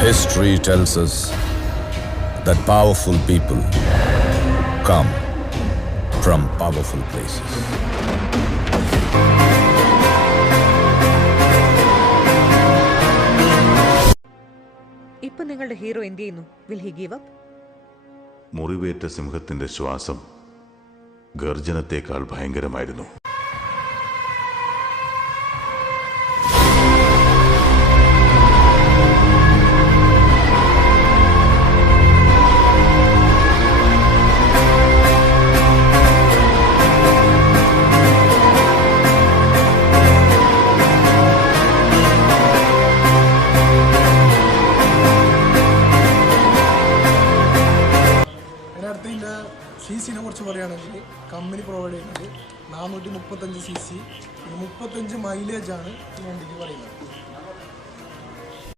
History tells us that powerful people come from powerful places. ഇപ്പൊ നിങ്ങളുടെ hero എന്ത് ചെയ്യുന്നു? Will he give up? മുറിവേറ്റ സിംഹത്തിന്റെ ശ്വാസം ഗർജനത്തേക്കാൾ ഭയങ്കരമായിരുന്നു. CC-നെ കുറിച്ച് പറയുകയാണെങ്കിൽ കമ്പനി പ്രൊവൈഡ് ചെയ്യുന്നത് 435 CC 35 മൈലേജാണ് ഈ വണ്ടിക്ക് പറയുന്നത്.